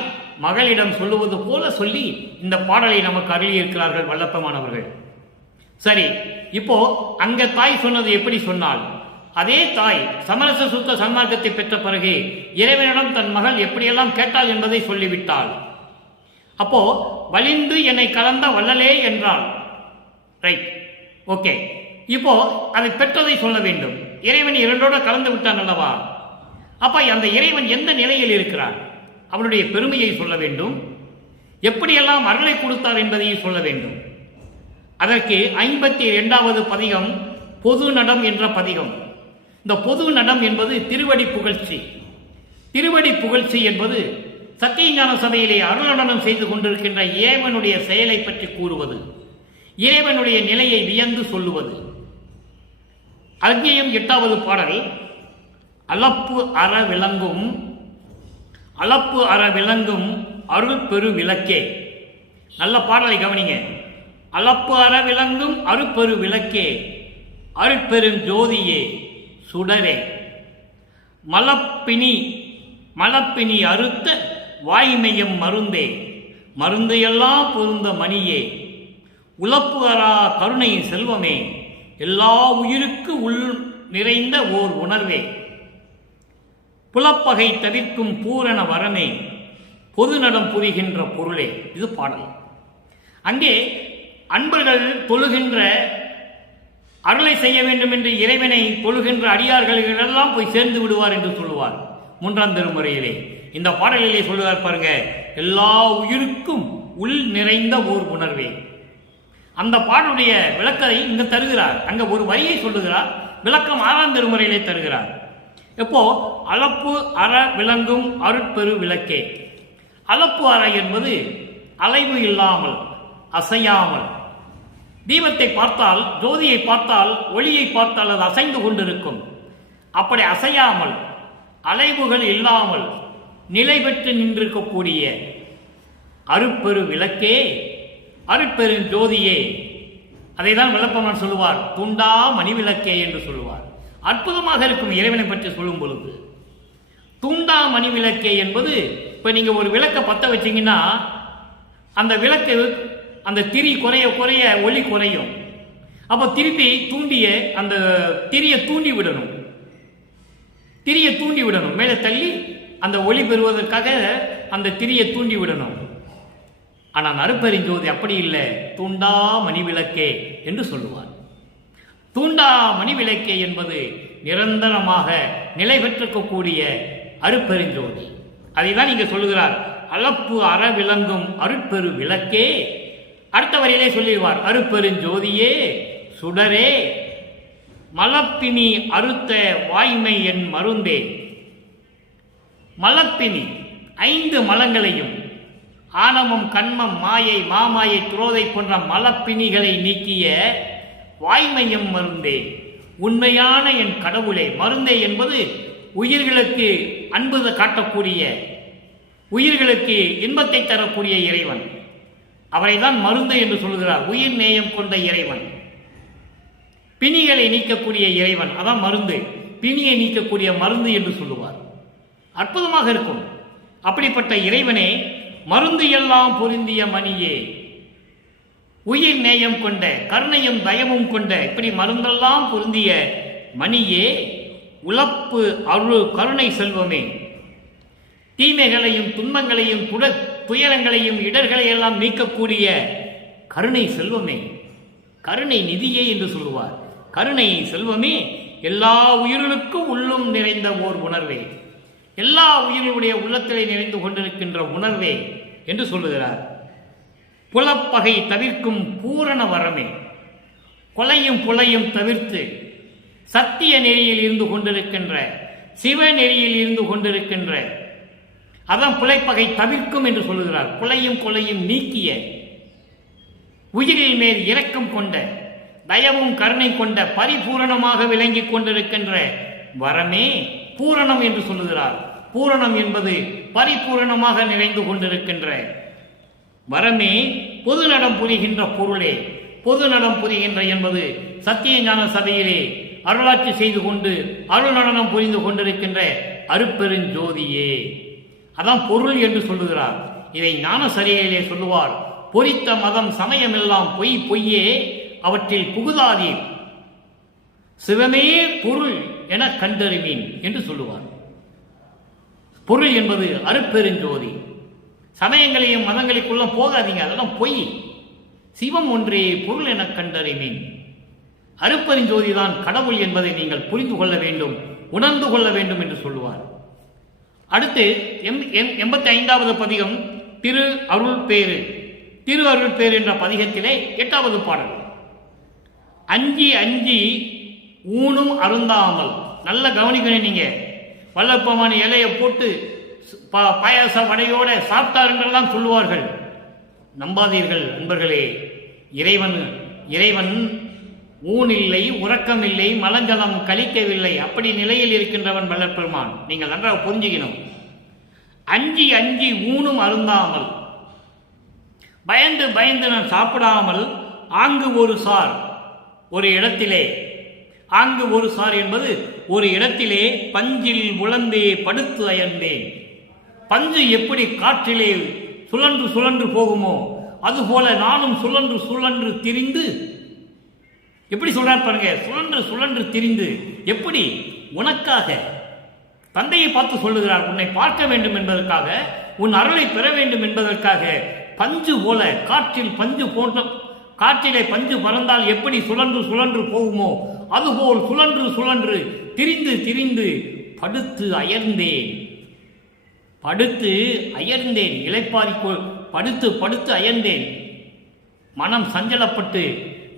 மகளிடம் சொல்லுவது போல சொல்லி இந்த பாடலை நமக்கு அருளியிருக்கிறார்கள் வல்லப்பமானவர்கள். சரி, இப்போ அங்க தாய் சொன்னது எப்படி சொன்னால், அதே தாய் சமரச சுத்த சன்மார்க்கத்தை பெற்ற பிறகு இறைவனிடம் தன் மகள் எப்படியெல்லாம் கேட்டாள் என்பதை சொல்லிவிட்டாள். அப்போ வலிந்து என்னை கலந்த வள்ளலே என்றாள். Right, okay. இப்போ அதை பெற்றதை சொல்ல வேண்டும். இறைவன் 2ஓட கலந்து விட்டான் அல்லவா? அப்ப அந்த இறைவன் எந்த நிலையில் இருக்கிறார், அவனுடைய பெருமையை சொல்ல வேண்டும். எப்படியெல்லாம் அருளை கொடுத்தார் என்பதையும் சொல்ல வேண்டும். அதற்கு 52வது பதிகம் பொது நடம் என்ற பதிகம். இந்த பொது நடம் என்பது திருவடி புகழ்ச்சி. திருவடி புகழ்ச்சி என்பது சத்தியஞான சபையிலே அருள் நடனம் செய்து கொண்டிருக்கின்ற இறைவனுடைய செயலை பற்றி கூறுவது, இறைவனுடைய நிலையை வியந்து சொல்லுவது. அக்ஞேயம் 8வது பாடல் அளப்பு அற விளங்கும், அளப்பு அற விளங்கும் அருள் பெரு விளக்கே. நல்ல பாடலை கவனிங்க. அளப்பு அற விளங்கும் அருட்பெரு விளக்கே, அருட்பெரும் ஜோதியே, சுடரே, மலப்பினி அறுத்த வாய்மையம் மருந்தே, மருந்து எல்லாம் பொருந்த மணியே, உலப்பு அரா கருணை செல்வமே, எல்லா உயிருக்கு உள் நிறைந்த ஓர் உணர்வே, புலப்பகை தவிர்க்கும் பூரண வரமே, பொது நடம் புரிகின்ற பொருளே. இது பாடல். அங்கே அன்பர்கள் தொழுகின்ற, அருளை செய்ய வேண்டும் என்று இறைவனை தொழுகின்ற அடியார்களெல்லாம் போய் சேர்ந்து விடுவார் என்று சொல்லுவார் 3ஆம் திருமுறையிலே. இந்த பாடலிலே சொல்லுவார் பாருங்க, எல்லா உயிருக்கும் உள் நிறைந்த ஓர் உணர்வே. அந்த பாடலுடைய விளக்கத்தை இங்கு தருகிறார். அங்க ஒரு வரியை சொல்லுகிறார், விளக்கம் 6ஆம் திருமுறையிலே தருகிறார். எப்போ அளப்பு அற விளங்கும் அருட்பெரு விளக்கே. அளப்பு அற என்பது அலைவு இல்லாமல், அசையாமல். தீபத்தை பார்த்தால், ஜோதியை பார்த்தால், ஒளியை பார்த்தால் அது அசைந்து கொண்டிருக்கும். அப்படி அசையாமல், அலைவுகள் இல்லாமல் நிலை பெற்று நின்றிருக்கக்கூடிய அருட்பெரு விளக்கே, அருட்பெரும் ஜோதியே. அதை தான் விளப்பமான் சொல்லுவார், துண்டா மணி விளக்கே என்று சொல்லுவார். அற்புதமாக இருக்கும் இறைவனை பற்றி சொல்லும் பொழுது. துண்டா மணி விளக்கே என்பது, இப்போ நீங்கள் ஒரு விளக்கை பற்ற வச்சிங்கன்னா அந்த விளக்கு, அந்த திரி குறைய குறைய ஒளி குறையும். அப்போ திருப்பி தூண்டிய அந்த திரியை தூண்டி விடணும், திரியை தூண்டி விடணும், மேலே தள்ளி அந்த ஒளி பெறுவதற்காக அந்த திரியை தூண்டி விடணும். ஆனால் அருட்பெருஞ்சோதி அப்படி இல்லை, தூண்டா மணி விளக்கே என்று சொல்லுவார். தூண்டா மணி விளக்கே என்பது நிரந்தரமாக நிலை பெற்றிருக்கக்கூடிய அருட்பெருஞ்சோதி. அதை தான் இங்கே சொல்லுகிறார், அளப்பு அற விளங்கும் அருட்பெரு விளக்கே. அடுத்த வரையிலே சொல்லிடுவார், அருட்பெருஞ்சோதியே, சுடரே, மலப்பினி அறுத்த வாய்மை என் மருந்தே. மலப்பினி 5 மலங்களையும், ஆணவம், கண்மம், மாயை, மாமாயை, துரோதை போன்ற மலப்பிணிகளை நீக்கிய வாய்மையம் மருந்தே, உண்மையான என் கடவுளே. மருந்தே என்பது உயிர்களுக்கு அன்பு காட்டக்கூடிய, உயிர்களுக்கு இன்பத்தை தரக்கூடிய இறைவன். அவரை தான் மருந்து என்று சொல்கிறார். உயிர் நேயம் கொண்ட இறைவன், பிணிகளை நீக்கக்கூடிய இறைவன், அதான் மருந்து. பிணியை நீக்கக்கூடிய மருந்து என்று சொல்லுவார். அற்புதமாக இருக்கும். அப்படிப்பட்ட இறைவனே, மருந்து எல்லாம் பொருந்திய மணியே, உயிர் நேயம் கொண்ட, கருணையும் தயமும் கொண்ட, இப்படி மருந்தெல்லாம் பொருந்திய மணியே, உலப்பு அருள் கருணை செல்வமே, தீமைகளையும் துன்பங்களையும் துயரங்களையும் இடர்களை எல்லாம் நீக்கக்கூடிய கருணை செல்வமே, கருணை நிதியே என்று சொல்லுவார். கருணை செல்வமே, எல்லா உயிர்களுக்கும் உள்ளும் நிறைந்த ஓர் உணர்வே, எல்லா உயிர்களுடைய உள்ளத்திலே நிறைந்து கொண்டிருக்கின்ற உணர்வே என்று சொல்லுகிறார். புலப்பகை தவிர்க்கும் பூரண வரமே, கொலையும் புலையும் தவிர்த்து சத்திய நெறியில் இருந்து கொண்டிருக்கின்ற, சிவ நெறியில் இருந்து கொண்டிருக்கின்ற, அதான் புலைப்பகை தவிர்க்கும் என்று சொல்லுகிறார். புலையும் கொலையும் நீக்கிய, உயிரில் மேல் இரக்கம் கொண்ட, தயவும் கருணை கொண்ட, பரிபூரணமாக விளங்கி கொண்டிருக்கின்ற வரமே பூரணம் என்று சொல்லுகிறார். பூரணம் என்பது பரிபூரணமாக நிறைந்து கொண்டிருக்கின்ற வரமே, பொது நடம் புரிகின்ற பொருளே. பொது நடம் புரிகின்ற என்பது சத்திய ஞான சபையிலே அருளாட்சி செய்து கொண்டு அருள் நடனம் புரிந்து கொண்டிருக்கின்ற அருட்பெருஞ்சோதியே. அதான் பொருள் என்று சொல்லுகிறார். இதை ஞான சரியிலே சொல்லுவார், பொறித்த மதம் சமயம் எல்லாம் பொய் பொய்யே, அவற்றில் புகுதாதீர், சிவமே பொருள் என கண்டறிவீன் என்று சொல்லுவார். பொருள் என்பது அருட்பெருஞ்சோதி. சமயங்களையும் மதங்களுக்குள்ள போகாதீங்க, அதெல்லாம் பொய். சிவம் ஒன்றே பொருள் என கண்டறிவீன். அருட்பெருஞ்சோதி தான் கடவுள் என்பதை நீங்கள் புரிந்து கொள்ள வேண்டும், உணர்ந்து கொள்ள வேண்டும் என்று சொல்லுவார். அடுத்து 85வது பதிகம் திரு அருள் பேரு. திரு அருள் பேரு என்ற பதிகத்திலே 8வது பாடல். அஞ்சி அஞ்சி ஊனும் அருந்தாமல். நல்ல கவனிக்கணும். நீங்க வல்லப்பமான இலையை போட்டு பாயாச வடையோட சாப்பிட்டார் என்றெல்லாம் சொல்லுவார்கள். நம்பாதீர்கள் நண்பர்களே. இறைவன் ஊனில்லை, உறக்கமில்லை, மலஞ்சலம் கழிக்கவில்லை, அப்படி நிலையில் இருக்கின்றவன் வல்லப்பெருமான். நீங்கள் நன்றாக புரிஞ்சுக்கணும். அஞ்சி அஞ்சி ஊனும் அருந்தாமல், பயந்து பயந்து நான் சாப்பிடாமல், ஆங்கு ஒரு சார், ஒரு இடத்திலே, ஆங்கு ஒரு சார் என்பது ஒரு இடத்திலே பஞ்சில் உழந்தே படுத்து அயர்ந்தேன். பஞ்சு எப்படி காற்றிலே சுழன்று சுழன்று போகுமோ அதுபோல நானும் சுழன்று சுழன்று திரிந்து, எப்படி சொல்றார் பாருங்க, சுழன்று சுழன்று திரிந்து, எப்படி உனக்காக தந்தையை பார்த்து சொல்லுகிறார், உன்னை பார்க்க வேண்டும் என்பதற்காக, உன் அருளை பெற வேண்டும் என்பதற்காக. பஞ்சு போல காற்றில் பஞ்சு போன்ற, காற்றிலே பஞ்சு பறந்தால் எப்படி சுழன்று சுழன்று போகுமோ அதுபோல் சுழன்று சுழன்று திரிந்து திரிந்து படுத்து அயர்ந்தேன். படுத்து அயர்ந்தேன், இளைப்பாரி படுத்து படுத்து அயர்ந்தேன். மனம் சஞ்சலப்பட்டு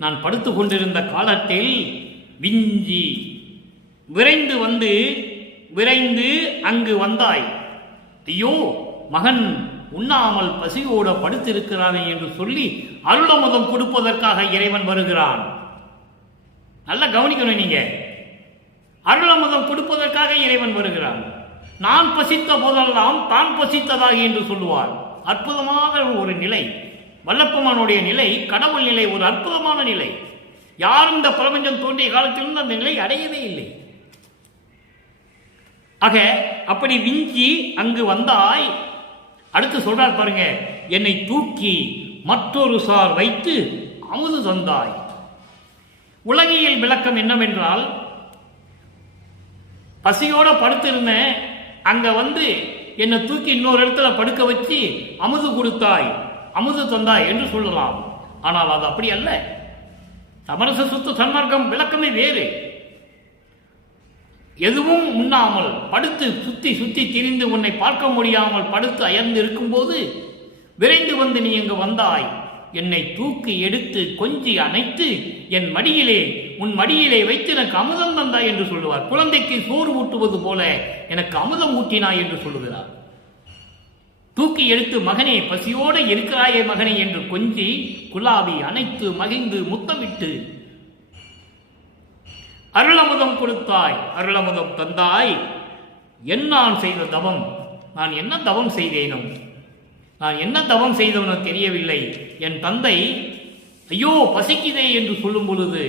நான் படுத்து கொண்டிருந்த காலத்தில் விஞ்சி விரைந்து அங்கு வந்தாய். ஐயோ, மகன் உண்ணாமல் பசியோட படுத்திருக்கிறானே என்று சொல்லி அருளமுதம் கொடுப்பதற்காக இறைவன் வருகிறான். நல்லா கவனிக்கணும். நீங்க அருளமுதம் கொடுப்பதற்காக இறைவன் வருகிறான். நான் பசித்த போதெல்லாம் தான் பசித்ததாக என்று சொல்லுவார். அற்புதமான ஒரு நிலை வல்லப்பெருமானுடைய நிலை, கடவுள் நிலை, ஒரு அற்புதமான நிலை. யாரும் இந்த பிரபஞ்சம் தோன்றிய காலத்திலிருந்து அந்த நிலை அடையவே இல்லை. ஆக அப்படி விஞ்சி அங்கு வந்தாய். அடுத்து சொல்றார் பாருங்க, என்னை தூக்கி மற்றொரு சார் வைத்து அமுது தந்தாய். உலகியல் விளக்கம் என்னவென்றால், பசியோட படுத்திருந்தேன், அங்க என்னை தூக்கி இன்னொரு இடத்துல படுக்க வச்சு அமுது கொடுத்தாய், அமுது தந்தாய் என்று சொல்லலாம். ஆனால் அது அப்படி அல்ல. சமரச சுத்த சன்மார்க்கம் விளக்கமே வேறு. எதுவும் உண்ணாமல் படுத்து சுத்தி சுத்தி திரிந்து உன்னை பார்க்க முடியாமல் படுத்து அயர்ந்து இருக்கும் போது விரைந்து நீ இங்கு வந்தாய். என்னை தூக்கி எடுத்து கொஞ்சி அணைத்து என் மடியிலே, உன் மடியிலே வைத்து எனக்கு அமுதம் தந்தாய் என்று சொல்லுவார். குழந்தைக்கு சோறு ஊட்டுவது போல எனக்கு அமுதம் ஊட்டினாய் என்று சொல்லுகிறார். தூக்கி எடுத்து, மகனே பசியோடு இருக்கிறாயே மகனே என்று கொஞ்சி குலாவி அணைத்து மகிழ்ந்து முத்தமிட்டு அருளமுதம் கொடுத்தாய், அருளமுதம் தந்தாய். நான் செய்த தவம், நான் என்ன தவம் செய்தேனோ, நான் என்ன தவம் செய்தவனோ தெரியவில்லை. என் தந்தை ஐயோ பசிக்குதே என்று சொல்லும் பொழுது,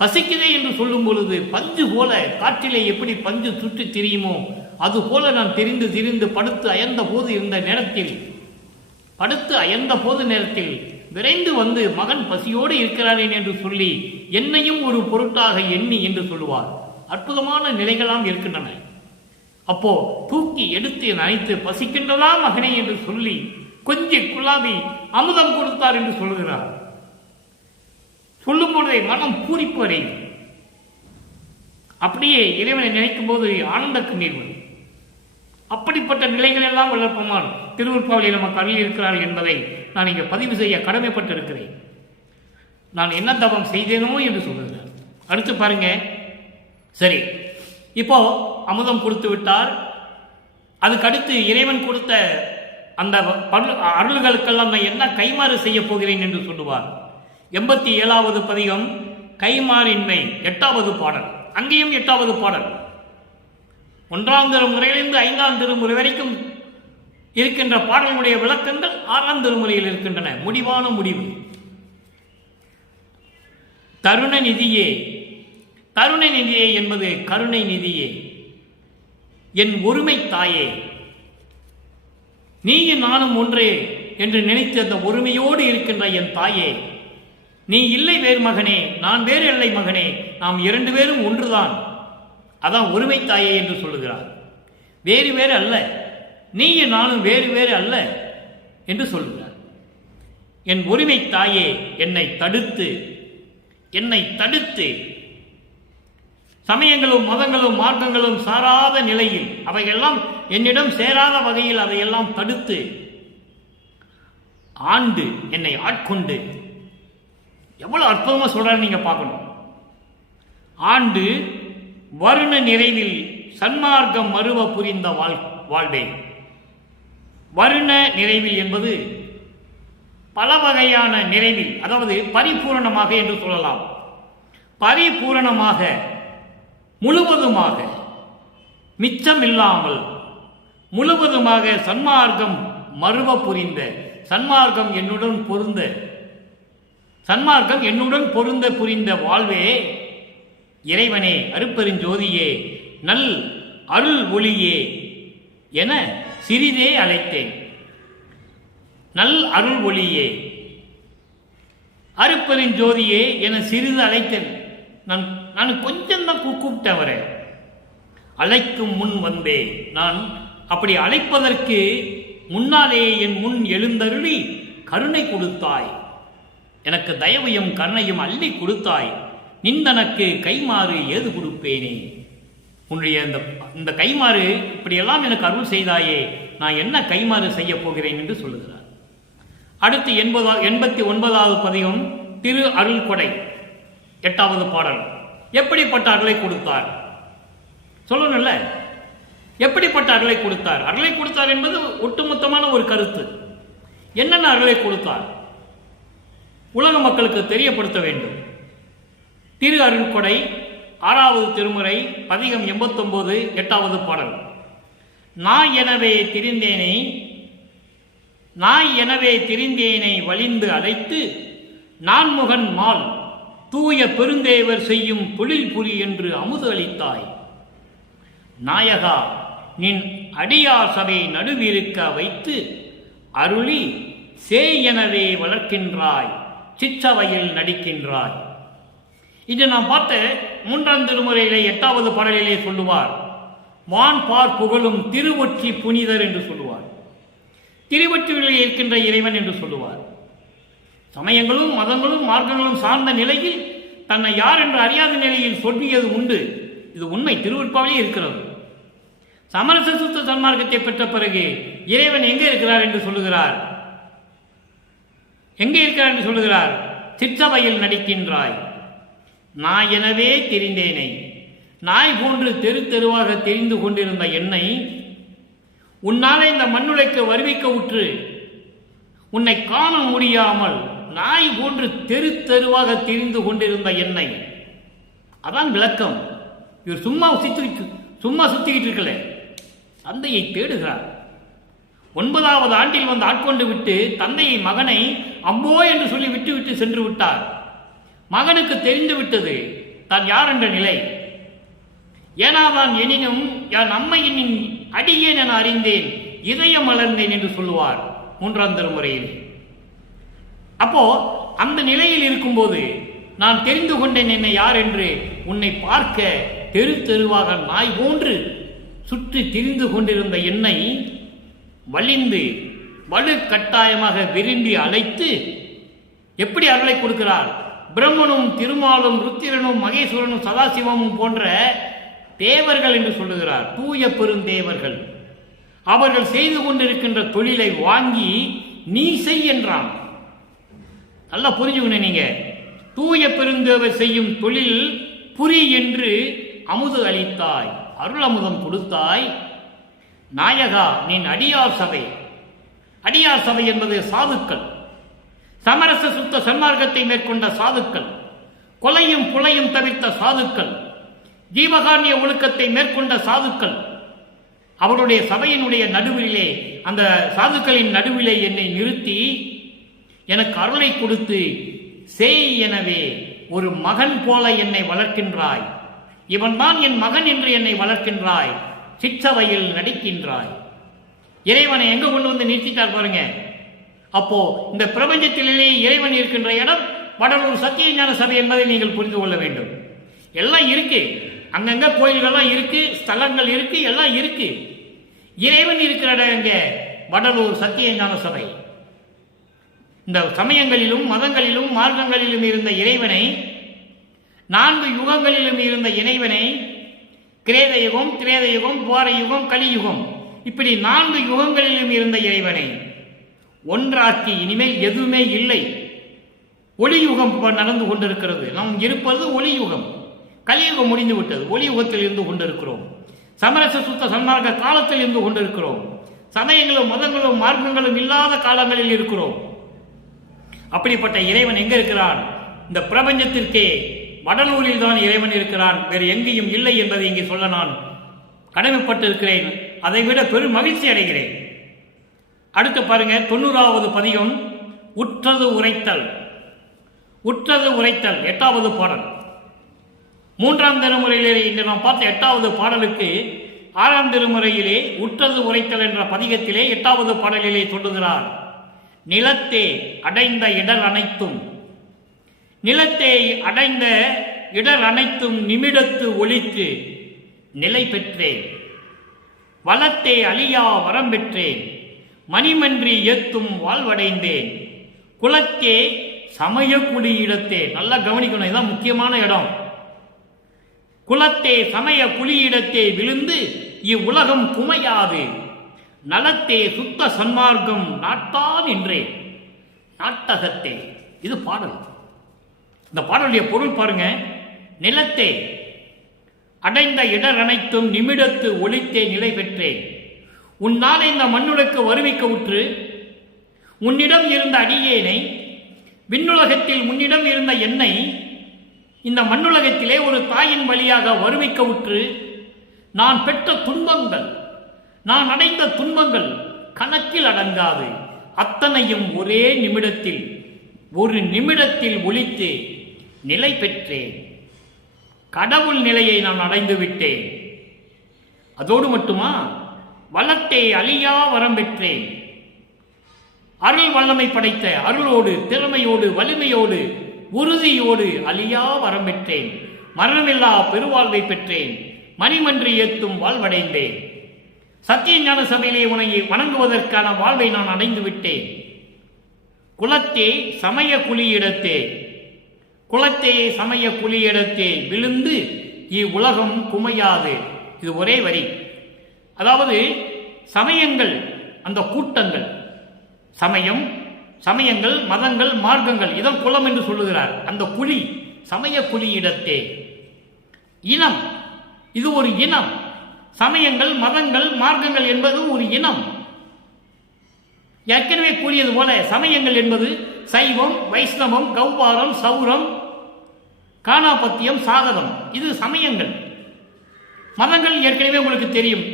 பசிக்குதே என்று சொல்லும் பொழுது பஞ்சு போல காற்றிலே எப்படி பஞ்சு சுற்றி திரியுமோ அதுபோல நான் திரிந்து திரிந்து படுத்து அயர்ந்த போது இருந்த நேரத்தில், படுத்து அயர்ந்த போது நேரத்தில் விரைந்து மகன் பசியோடு இருக்கிறானேன் என்று சொல்லி என்னையும் ஒரு பொருட்டாக எண்ணி என்று சொல்லுவார். அற்புதமான நிலைகளாம் இருக்கின்றன. அப்போ தூக்கி எடுத்து நனைத்து பசிக்கின்றதா மகனே என்று சொல்லி கொஞ்சம் குலாவி அமுதம் கொடுத்தார் என்று சொல்கிறார். சொல்லும் பொழுதே மனம் பூரிப்பு அடையும். அப்படியே இறைவனை நினைக்கும் போது ஆனந்த கண்ணீர் வரும். அப்படிப்பட்ட நிலைகள் எல்லாம் வல்லப்பெருமான் திருவருட்பாவிலே நமக்கு அருள் இருக்கிறார்கள் என்பதை நான் இங்கே பதிவு செய்ய கடமைப்பட்டிருக்கிறேன். நான் என்ன தவம் செய்தேனோ என்று சொல்லுகிறார். அடுத்து பாருங்க. சரி, இப்போ அமுதம் கொடுத்து விட்டார். அதுக்கடுத்து இறைவன் கொடுத்த அந்த அருள்களுக்கெல்லாம் நான் என்ன கைமாறு செய்ய போகிறேன் என்று சொல்லுவார். 87வது பதிகம் கைமாறின்மை 8வது பாடல். அங்கேயும் 8வது பாடல். 1ஆம் திருமுறையிலிருந்து 5ஆம் திருமுறை வரைக்கும் இருக்கின்ற பாடல்களுடைய விளக்கங்கள் 6ஆம் திருமுறையில் இருக்கின்றன. முடிவான முடிவு. தருண நிதியே, தருண நிதியே என்பது கருணை நிதியே, என் ஒருமை தாயே, நீயும் நானும் ஒன்றே என்று நினைத்து அந்த ஒருமையோடு இருக்கின்ற என் தாயே, நீ இல்லை வேறு மகனே, நான் வேறு இல்லை மகனே, நாம் 2 பேரும் ஒன்றுதான். அதான் ஒருமை தாயே என்று சொல்லுகிறார். வேறு வேறு அல்ல, நீயும் நானும் வேறு வேறு அல்ல என்று சொல்லுகிறார். என் ஒருமை தாயே, என்னை தடுத்து சமயங்களும் மதங்களும் மார்க்கங்களும் சாராத நிலையில் அவையெல்லாம் என்னிடம் சேராத வகையில் அதையெல்லாம் தடுத்து ஆண்டு என்னை ஆட்கொண்டு, எவ்வளவு அற்புதமா சொல்றாரு நீங்க பார்க்கணும். ஆண்டு வருண நிறைவில் சன்மார்க்கம் மறுவ புரிந்த வாழ்வே. வருண நிறைவில் என்பது பல வகையான நிறைவில், அதாவது பரிபூரணமாக என்று சொல்லலாம். பரிபூரணமாக, முழுவதுமாக, மிச்சமில்லாமல் முழுவதுமாக சன்மார்க்கம் மறுவ புரிந்த, சன்மார்க்கம் என்னுடன் பொருந்த புரிந்த வாழ்வே. இறைவனே, அருட்பெருஞ்சோதியே, நல் அருள் ஒளியே என சிறிதே அழைத்தேன். நல் அருள் ஒளியே, அருட்பெருஞ்சோதியே என சிறிது அழைத்தேன். நான் கொஞ்சம் தான் கூப்பிட்டேன் அவரை. அழைக்கும் முன் வந்தே. நான் அப்படி அழைப்பதற்கு முன்னாலே என் முன் எழுந்தருளி கருணை கொடுத்தாய். எனக்கு தயவையும் கருணையும் அள்ளி கொடுத்தாய். நிந்தனக்கு கைமாறு ஏது கொடுப்பேனே. உன்னுடைய இந்த கைமாறு இப்படியெல்லாம் எனக்கு அருள் செய்தாயே, நான் என்ன கைமாறு செய்ய போகிறேன் என்று சொல்லுகிறார். அடுத்து 89வது பதிகம் திரு அருள் கொடை, 8வது பாடல். எப்படிப்பட்ட அருளை கொடுத்தார் சொல்லணும்ல. எப்படிப்பட்ட அருளை கொடுத்தார்? அருளை கொடுத்தார் என்பது ஒட்டுமொத்தமான ஒரு கருத்து. என்னென்ன அருளை கொடுத்தார் உலக மக்களுக்கு தெரியப்படுத்த வேண்டும். திரு அருள் கொடை 6வது திருமுறை பதிகம் 89 8வது பாடல். நாய் எனவே திரிந்தேனை வலிந்து அழைத்து நான்முகன் மால் தூய பெருந்தேவர் செய்யும் பொழில் புரி என்று அமுது அளித்தாய். நாயகா, நின் அடியார் சபை நடுவிருக்க வைத்து அருளி சேயெனவே வளர்க்கின்றாய், சிற்றவையில் நடிக்கின்றாய். இது நாம் பார்த்த 3ஆம் திருமுறையிலே 8வது பாடலிலே சொல்லுவார். வான் பார் புகழும் திருவொற்றி புனிதர் என்று சொல்லுவார். திருவொற்றியிலே இருக்கின்ற இறைவன் என்று சொல்லுவார். சமயங்களும் மதங்களும் மார்க்கங்களும் சார்ந்த நிலையில் தன்னை யார் என்று அறியாத நிலையில் சொல்லியது உண்டு. இது உண்மை, திருவருட்பாவிலே இருக்கிறது. சமரச சுத்த சன்மார்க்கத்தை பெற்ற பிறகு இறைவன் எங்கே இருக்கிறார் என்று சொல்லுகிறார். எங்கே இருக்கிறார் என்று சொல்லுகிறார்? சிற்றவையில் நடிக்கின்றாய். நாய் எனவே தெரிந்தேனை, நாய் போன்று தெரு தெருவாக தெரிந்து கொண்டிருந்த என்னை உன்னாலே இந்த மண்ணுலைக்கு வருவிக்க உற்று உன்னை காண முடியாமல் நாய் போன்று தெரு தெருவாக தெரிந்து கொண்டிருந்த என்னை. அதான் விளக்கம். இவர் சும்மா சுத்திக்கிட்டு இருக்கல, தந்தையை தேடுகிறார். 9வது ஆண்டில் வந்து ஆட்கொண்டு விட்டு தந்தையை மகனை அம்போ என்று சொல்லி விட்டு சென்று விட்டார். மகனுக்கு தெரிந்து விட்டது தான் யார் என்ற நிலை. ஏனாதான் எனினும் யான் அம்மையின் அடியேன் என அறிந்தேன், இதயம் மலர்ந்தேன் என்று சொல்லுவார் 3ஆம் திருமுறையில். அப்போ அந்த நிலையில் இருக்கும்போது நான் தெரிந்து கொண்டேன் என்னை யார் என்று. உன்னை பார்க்க தெரு தெருவாக நாய் போன்று சுற்றி திரிந்து கொண்டிருந்த என்னை வலிந்து வலு கட்டாயமாக விரும்பி அழைத்து எப்படி அருளை கொடுக்கிறார்? பிரம்மனும் திருமாலும் ருத்திரனும் மகேஸ்வரனும் சதாசிவமும் போன்ற தேவர்கள் என்று சொல்லுகிறார். தூய பெருந்தேவர்கள் அவர்கள் செய்து கொண்டிருக்கின்ற தொழிலை வாங்கி நீ செய் என்றான். நல்லா புரிஞ்சுக்கணும் நீங்க. தூய பெருந்தேவர் செய்யும் தொழில் புரி என்று அமுது அளித்தாய், அருள் அமுதம் கொடுத்தாய். நாயகா, நின் அடியார் சபை. அடியார் சபை என்பது சாதுக்கள், சமரச சுத்த சன்மார்க்கத்தை மேற்கொண்ட சாதுக்கள், கொலையும் புலையும் தவிர்த்த சாதுக்கள், ஜீவகாரணிய ஒழுக்கத்தை மேற்கொண்ட சாதுக்கள். அவருடைய சபையினுடைய நடுவிலே, அந்த சாதுக்களின் நடுவிலே என்னை நிறுத்தி எனக்கு அருளை கொடுத்து சேய் எனவே ஒரு மகன் போல என்னை வளர்க்கின்றாய். இவன் தான் என் மகன் என்று என்னை வளர்க்கின்றாய், சிற்றவையில் நடிக்கின்றாய். இறைவனை எங்க கொண்டு வந்து நிறுத்திட்டார் பாருங்க. அப்போ இந்த பிரபஞ்சத்திலே இறைவன் இருக்கின்ற இடம் வடலூர் சத்தியஞான சபை என்பதை நீங்கள் புரிந்து கொள்ள வேண்டும். எல்லாம் இருக்கு, அங்கங்க கோயில்கள்லாம் இருக்கு, ஸ்தலங்கள் இருக்கு, எல்லாம் இருக்கு. இறைவன் இருக்கிற இடம் எங்க? வடலூர் சத்தியஞான சபை. இந்த சமயங்களிலும் மதங்களிலும் மார்க்கங்களிலும் இருந்த இறைவனை 4 யுகங்களிலும் இருந்த இறைவனை கிரேத யுகம், திரேத யுகம், துவார யுகம், கலியுகம், இப்படி 4 யுகங்களிலும் இருந்த இறைவனை ஒன்றாக்கி இனிமேல் எதுவுமே இல்லை. ஒளியுகம் நடந்து கொண்டிருக்கிறது. நாம் இருப்பது ஒளியுகம். கலியுகம் முடிந்து விட்டது. ஒளியுகத்தில் இருந்து கொண்டிருக்கிறோம். சமரச சுத்த சன்மார்க்க காலத்தில் இருந்து கொண்டிருக்கிறோம். சமயங்களும் மதங்களும் மார்க்கங்களும் இல்லாத காலங்களில் இருக்கிறோம். அப்படிப்பட்ட இறைவன் எங்க இருக்கிறான்? இந்த பிரபஞ்சத்திற்கே வடலூரில் தான் இறைவன் இருக்கிறான். வேறு எங்கேயும் இல்லை என்பதை இங்கே சொல்ல நான் கடமைப்பட்டு இருக்கிறேன். அதை விட பெரும் மகிழ்ச்சி அடைகிறேன். அடுத்து பாருங்க, 90வது பதிகம், உற்றது உரைத்தல். உற்றது உரைத்தல் 8வது பாடல். 3ஆம் திருமுறையிலே இன்று நாம் பார்த்த 8வது பாடலுக்கு 6ஆம் திருமுறையிலே உற்றது உரைத்தல் என்ற பதிகத்திலே 8வது பாடலிலே சொல்லுகிறார். நிலத்தே அடைந்த இடர் அனைத்தும், நிலத்தை அடைந்த இடர் அனைத்தும் நிமிடத்து ஒளித்து நிலை பெற்றேன். வளத்தே அழியா வரம் பெற்றேன். மணிமன்றி ஏத்தும் வாழ்வடைந்தேன். குலத்தே சமய குழியிடத்தே, நல்லா கவனிக்கணும், இதுதான் முக்கியமான இடம். குலத்தே சமய குழியிடத்தே விழுந்து இவ்வுலகம் குமையாது. நலத்தே சுத்த சன்மார்க்கம் நாட்டான் என்றே நாட்டகத்தே. இது பாடல். இந்த பாடலுடைய பொருள் பாருங்க. நிலத்தே அடைந்த இடர் அனைத்தும் நிமிடத்து ஒளித்தே நிலை பெற்றேன். உன்னால் இந்த மண்ணுலக்கு வருவிக்க உற்று உன்னிடம் இருந்த அடியேனை, விண்ணுலகத்தில் உன்னிடம் இருந்த என்னை இந்த மண்ணுலகத்திலே ஒரு தாயின் வழியாக வருவிக்க உற்று நான் பெற்ற துன்பங்கள், நான் அடைந்த துன்பங்கள் கணக்கில் அடங்காது. அத்தனையும் ஒரே நிமிடத்தில், ஒரு நிமிடத்தில் ஒளித்து நிலை பெற்றேன். கடவுள் நிலையை நான் அடைந்து விட்டேன். அதோடு மட்டுமா, வளத்தை அழியா வரம் பெற்றேன். அருள் வல்லமை படைத்த அருளோடு, திறமையோடு, வலிமையோடு, உறுதியோடு அழியா வரம் பெற்றேன். மரணமில்லா பெருவாழ்வை பெற்றேன். மணிமன்றி ஏத்தும் வாழ்வடைந்தேன். சத்திய ஞான சபையிலே உன்னை வணங்குவதற்கான வாழ்வை நான் அடைந்து விட்டேன். குலத்தே சமய குழியிடத்தே, குலத்தே சமய குழியிடத்தே விழுந்து இவ்வுலகம் குமையாது. இது ஒரே வரி. அதாவது சமயங்கள், அந்த கூட்டங்கள், சமயம், சமயங்கள், மதங்கள், மார்க்கங்கள், இதான் குலம் என்று சொல்லுகிறார். அந்த குழி, சமய குழியிடத்தே. இனம், இது ஒரு இனம். சமயங்கள், மதங்கள், மார்க்கங்கள் என்பது ஒரு இனம். ஏற்கனவே கூறியது போல சமயங்கள் என்பது சைவம், வைஷ்ணவம், கௌபாரம், சௌரம், காணாபத்தியம், சாதகம், இது சமயங்கள். மதங்கள் ஏற்கனவே உங்களுக்கு தெரியும்.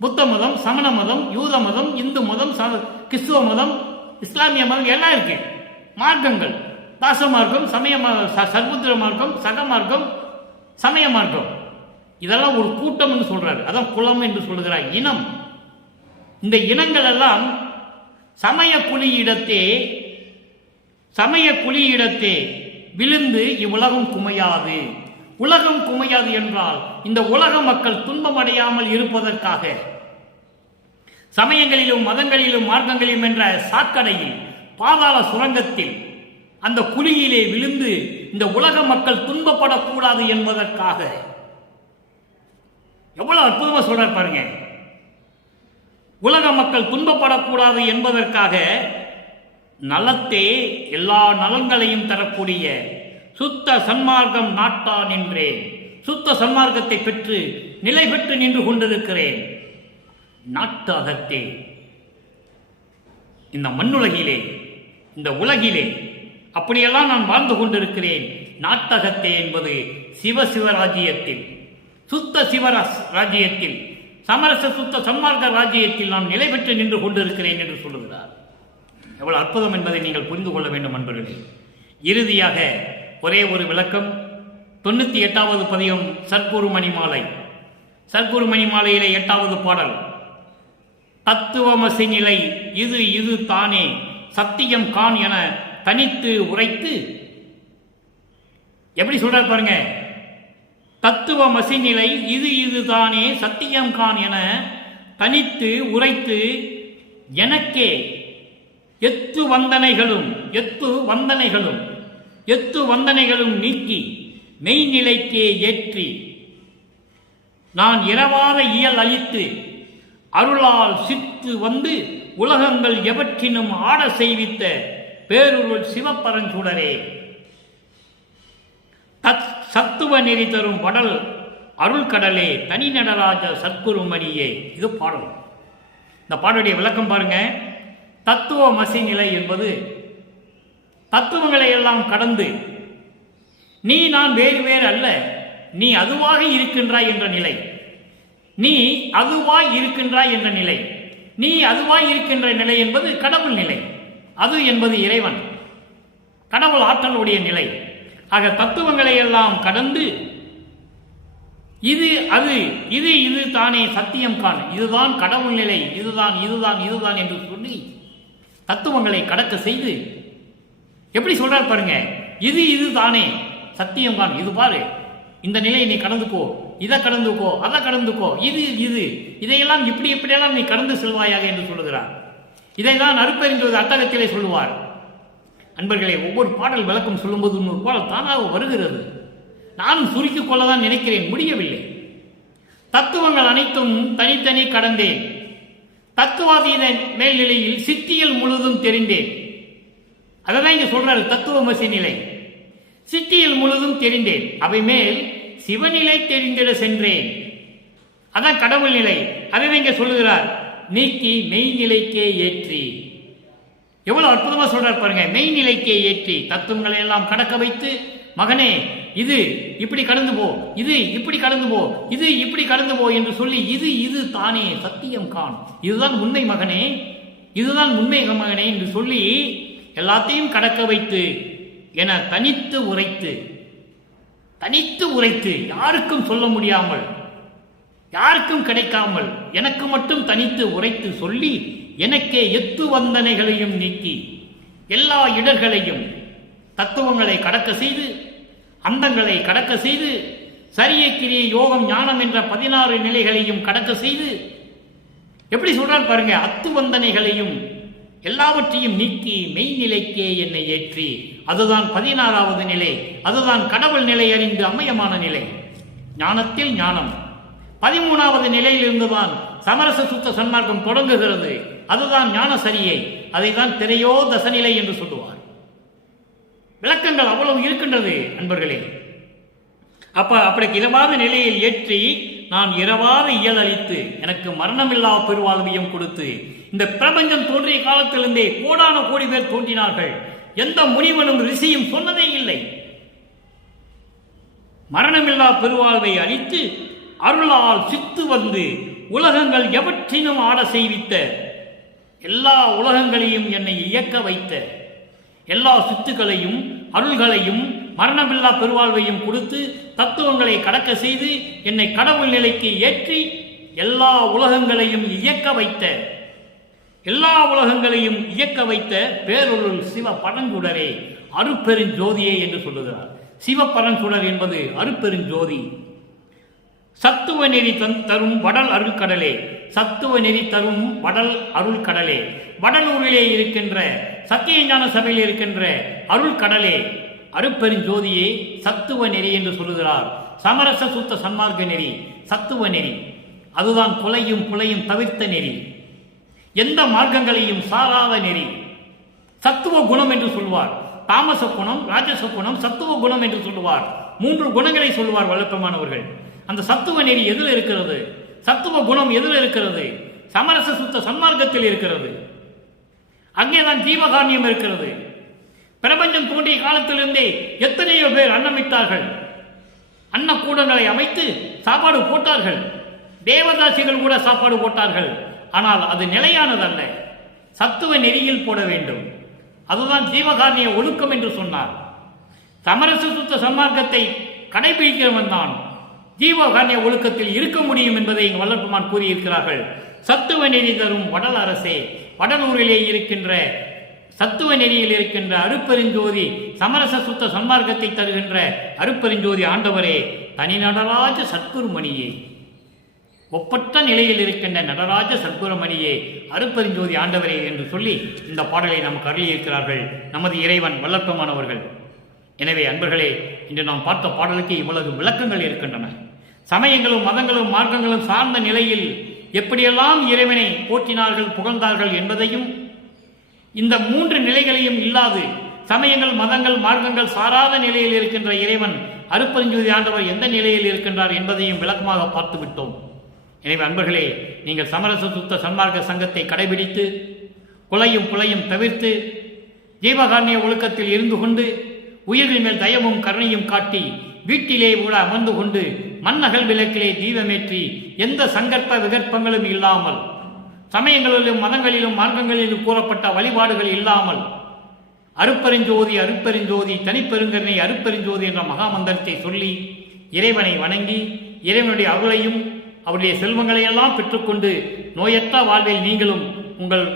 புத்த மதம், சமண மதம், யூத மதம், இந்து மதம், கிறிஸ்துவ மதம், இஸ்லாமிய மதம் எல்லாம் இருக்கு. மார்க்கங்கள், தாச மார்க்கம், சமய சர்புத்திர மார்க்கம், சக மார்க்கம், சமய மார்க்கம், இதெல்லாம் ஒரு கூட்டம் என்று சொல்றாரு. அதான் குலம் என்று சொல்லுகிறார். இனம். இந்த இனங்கள் எல்லாம் சமய குழியிடத்தே, சமய குழியிடத்தே விழுந்து இவ்வுலகம் குமையாது. உலகம் குமையாது என்றால் இந்த உலக மக்கள் துன்பமடையாமல் இருப்பதற்காக சமயங்களிலும் மதங்களிலும் மார்க்கங்களிலும் என்ற சாக்கடையில், பாதாள சுரங்கத்தில், அந்த குழியிலே விழுந்து இந்த உலக மக்கள் துன்பப்படக்கூடாது என்பதற்காக. எவ்வளவு அற்புதமா சொல்றார் பாருங்க. உலக மக்கள் துன்பப்படக்கூடாது என்பதற்காக நலத்தே எல்லா நலன்களையும் தரக்கூடிய சுத்த சன்மார்க்கம் நாட்டான் என்றே, சுத்த சன்மார்க்கத்தை பெற்று நிலை பெற்று நின்று கொண்டிருக்கிறேன். நாட்டு அகத்தே, இந்த மண்ணுலகிலே, இந்த உலகிலே அப்படியெல்லாம் நான் வாழ்ந்து கொண்டிருக்கிறேன். நாட்டகத்தே என்பது சிவசிவராஜ்யத்தில், சுத்த சிவராஜ்யத்தில், சமரச சுத்த சன்மார்க்க ராஜ்யத்தில் நான் நிலை பெற்று நின்று கொண்டிருக்கிறேன் என்று சொல்லுகிறார். எவ்வளவு அற்புதம் என்பதை நீங்கள் புரிந்து கொள்ள வேண்டும் நண்பர்களே. இறுதியாக ஒரே ஒரு விளக்கம். 98வது பதிகம் சத்குரு மணிமாலை. சத்குரு மணிமாலையிலே 8வது பாடல். தத்துவமசி நிலை இது இது தானே சத்தியம் கான் என தனித்து உரைத்து, எப்படி சொல்றார் பாருங்க. தத்துவமசி நிலை இது இது தானே சத்தியம் கான் என தனித்து உரைத்து, எனக்கே எத்து வந்தனைகளும் நீக்கி மெய்நிலைக்கே ஏற்றி நான் இரவாத இயல் அளித்து அருளால் சித்து வந்து உலகங்கள் எவற்றினும் ஆட செய்வித்த பேருருள் சிவப்பரஞ்சுடரே சத்துவ நெறி தரும் வடல் அருள்கடலே தனி நடராஜ சத்குருமணியே. இது பாடல். இந்த பாடலுடைய விளக்கம் பாருங்க. தத்துவ மசி நிலை என்பது தத்துவங்களை எல்லாம் கடந்து நீ நான் வேறு வேறு அல்ல, நீ அதுவாக இருக்கின்றாய் என்ற நிலை. நீ அதுவாய் இருக்கின்றாய் என்ற நிலை. நீ அதுவாய் இருக்கின்ற நிலை என்பது கடவுள் நிலை. அது என்பது இறைவன், கடவுள் ஆற்றலுடைய நிலை. ஆக தத்துவங்களை எல்லாம் கடந்து இது அது இது இது தானே சத்தியம் காண், இதுதான் கடவுள் நிலை, இதுதான் இதுதான் இதுதான் என்று சொல்லி தத்துவங்களை கடக்க செய்து எப்படி சொல்றார் பாருங்க. இது இது தானே சத்தியம் காண், இது பாரு, இந்த நிலையை நீ கடந்துக்கோ, இதை கடந்துக்கோ, அதை கடந்துக்கோ, இது இது இதையெல்லாம் இப்படியெல்லாம் நீ கடந்து செல்வாயாக என்று சொல்லுகிறார். இதைதான் அருட்பெருஞ்சோதி அட்டகத்திலே சொல்லுவார். அன்பர்களே, ஒவ்வொரு பாடல் விளக்கம் சொல்லும்போது இன்னொரு பாடல் தானாக வருகிறது. நானும் சுருக்கிக் கொள்ளதான் நினைக்கிறேன், முடியவில்லை. தத்துவங்கள் அனைத்தும் தனித்தனி கடந்தேன், தத்துவாதீத மேல்நிலையில் சித்தியில் முழுதும் தெரிந்தேன். அதான் இங்க சொல்றாரு, தத்துவமசி நிலை. சித்தியில் முழுதும் தெரிந்தேன், அவை மேல் சிவநிலை தெரிந்திட சென்றேன். அதான் கடவுள் நிலை. அதை இங்க சொல்லுகிறார், நீக்கி மெய்நிலைக்கே ஏற்றி. எவ்வளவு அற்புதமா சொல்றார் பாருங்க. மெய்நிலைக்கே ஏற்றி தத்துவங்களை எல்லாம் கடக்க வைத்து, மகனே இது இப்படி கடந்து போ, இது இப்படி கடந்து போ, இது இப்படி கடந்து போ என்று சொல்லி இது இது தானே சத்தியம் காண், இதுதான் உண்மை மகனே, இதுதான் உண்மை மகனே என்று சொல்லி எல்லாத்தையும் கடக்க வைத்து என தனித்து உரைத்து யாருக்கும் சொல்ல முடியாமல், யாருக்கும் கிடைக்காமல் எனக்கு மட்டும் தனித்து உரைத்து சொல்லி எனக்கே எத்து வந்தனைகளையும் நீக்கி எல்லா இடர்களையும் தத்துவங்களை கடக்க செய்து, அந்தங்களை கடக்க செய்து, சரிய கிரிய யோகம் ஞானம் என்ற 16 நிலைகளையும் கடக்க செய்து, எப்படி சொல்றார் பாருங்க, அத்துவந்தனைகளையும் எல்லாவற்றையும் நீக்கி மெய்நிலைக்கே என்னை ஏற்றி. அதுதான் 16வது நிலை. அதுதான் கடவுள் நிலை அறிந்து அமயமான நிலை, ஞானத்தில் ஞானம். 13வது நிலையிலிருந்துதான் சமரச சுத்த சன்மார்க்கம் தொடங்குகிறது. அதுதான் ஞான சரியை. அதைதான் திரையோ தசநிலை என்று சொல்லுவார். விளக்கங்கள் அவ்வளவு இருக்கின்றது அன்பர்களே. அப்படி இரவாத நிலையில் ஏற்றி நான் இரவாத இயல் அளித்து எனக்கு மரணமில்லா பெருவாழ்வையும் கொடுத்து, இந்த பிரபஞ்சம் தோன்றிய காலத்திலிருந்தே கோடான கோடி பேர் தோன்றினார்கள். எந்த முனிவனும் ரிஷியும் சொன்னதே இல்லை. மரணமில்லா பெருவாழ்வை அளித்து அருளால் சித்து வந்து உலகங்கள் எவற்றினும் ஆட செய்வித்த, எல்லா உலகங்களையும் என்னை இயக்க வைத்த, எல்லா சித்துக்களையும் அருள்களையும் மரணமில்லா பெருவாழ்வையும் கொடுத்து தத்துவங்களை கடக்க செய்து என்னை கடவுள் நிலைக்கு ஏற்றி எல்லா உலகங்களையும் இயக்க வைத்த பேரொருள் சிவ பரஞ்சுடரே அருட்பெருஞ்சோதியே என்று சொல்லுகிறார். சிவபரஞ்சுடர் என்பது அருட்பெருஞ்சோதி. சத்துவ நெறி தரும் வடல் அருள்கடலே, சத்துவ நெறி தரும் வடல் அருள்கடலே, வடலூரிலே இருக்கின்ற சத்தியஞான சபையில் இருக்கின்ற அருள்கடலே, அருட்பெருஞ்சோதியே சத்துவ நெறி என்று சொல்லுகிறார். சமரச சுத்த சன்மார்க்க நெறி சத்துவ நெறி. அதுதான் கொலையும் புலையும் தவிர்த்த நெறி, எந்த மார்க்கங்களையும் சாராத நெறி. சத்துவ குணம் என்று சொல்வார். தாமச குணம், ராஜச குணம், சத்துவ குணம் என்று சொல்லுவார். 3 குணங்களை சொல்லுவார் வல்லப்பமானவர்கள். அந்த சத்துவ நெறி எதில் இருக்கிறது? சத்துவ குணம் எதில் இருக்கிறது? சமரச சுத்த சன்மார்க்கத்தில் இருக்கிறது. அங்கேதான் ஜீவகாரண்யம் இருக்கிறது. பிரபஞ்சம் தோன்றிய காலத்திலிருந்தே எத்தனையோ பேர் அன்னமிட்டார்கள், அன்னக்கூடங்களை அமைத்து சாப்பாடு போட்டார்கள். தேவதாசிகள் கூட சாப்பாடு போட்டார்கள். ஆனால் அது நிலையானதல்ல. சத்துவ நெறியில் போட வேண்டும். அதுதான் ஜீவகாரணிய ஒழுக்கம் என்று சொன்னார். சமரச சுத்த சன்மார்க்கத்தை கடைபிடிக்கிறவன் தான் ஜீவகாரணிய ஒழுக்கத்தில் இருக்க முடியும் என்பதை இங்கு வல்லற்பெருமான் கூறியிருக்கிறார்கள். சத்துவ நெறி தரும் வடல் அரசே, வடலூரிலே இருக்கின்ற சத்துவ நெறியில் இருக்கின்ற அருட்பெருஞ்சோதி, சமரச சுத்த சன்மார்க்கத்தை தருகின்ற அருட்பெருஞ்சோதி ஆண்டவரே, தனி நடராஜ சத்குருமணியே, ஒப்பற்ற நிலையில் இருக்கின்ற நடராஜ சத்குருமணியே, அருட்பெருஞ்சோதி ஆண்டவரே என்று சொல்லி இந்த பாடலை நமக்கு அருளியிருக்கிறார்கள் நமது இறைவன் வல்லற்பெருமானவர்கள். எனவே அன்பர்களே, இன்று நாம் பார்த்த பாடலுக்கு இவ்வளவு விளக்கங்கள் இருக்கின்றன. சமயங்களும் மதங்களும் மார்க்கங்களும் சார்ந்த நிலையில் எப்படியெல்லாம் இறைவனை போற்றினார்கள், புகழ்ந்தார்கள் என்பதையும், இந்த 3 நிலைகளையும் இல்லாது சமயங்கள் மதங்கள் மார்க்கங்கள் சாராத நிலையில் இருக்கின்ற இறைவன் அருட்பெருஞ்சோதி ஆண்டவர் எந்த நிலையில் இருக்கின்றார் என்பதையும் விளக்கமாக பார்த்து விட்டோம். எனவே அன்பர்களே, நீங்கள் சமரச சுத்த சன்மார்க்க சங்கத்தை கடைபிடித்து கொலையும் புலையும் தவிர்த்து ஜீவகாருண்ய ஒழுக்கத்தில் இருந்து கொண்டு உயிரின் மேல் தயவும் கருணையும் காட்டி வீட்டிலே கூட அமர்ந்து கொண்டு மண்ணகல் விளக்கிலே தீபமேற்றி எந்த சங்கற்ப விகற்பங்களும் இல்லாமல், சமயங்களிலும் மதங்களிலும் மார்க்கங்களிலும் கூறப்பட்ட வழிபாடுகள் இல்லாமல் அருட்பெருஞ்சோதி அருட்பெருஞ்சோதி தனிப்பெருங்கருணை அருட்பெருஞ்சோதி என்ற மகாமந்திரத்தை சொல்லி இறைவனை வணங்கி இறைவனுடைய அருளையும் அவருடைய செல்வங்களையெல்லாம் பெற்றுக்கொண்டு நோயற்ற வாழ்வில் நீங்களும் உங்கள்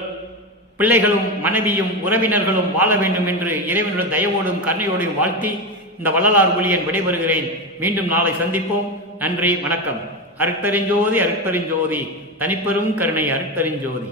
பிள்ளைகளும் மனைவியும் உறவினர்களும் வாழ வேண்டும் என்று இறைவனுடைய தயவோடும் கருணையோடும் வாழ்த்தி இந்த வள்ளலார் ஒளியன் விடைபெறுகிறேன். மீண்டும் நாளை சந்திப்போம். நன்றி, வணக்கம். அருட்பெருஞ்சோதி அருட்பெருஞ்சோதி தனிப்பெரும் கருணை அருட்பெருஞ்சோதி.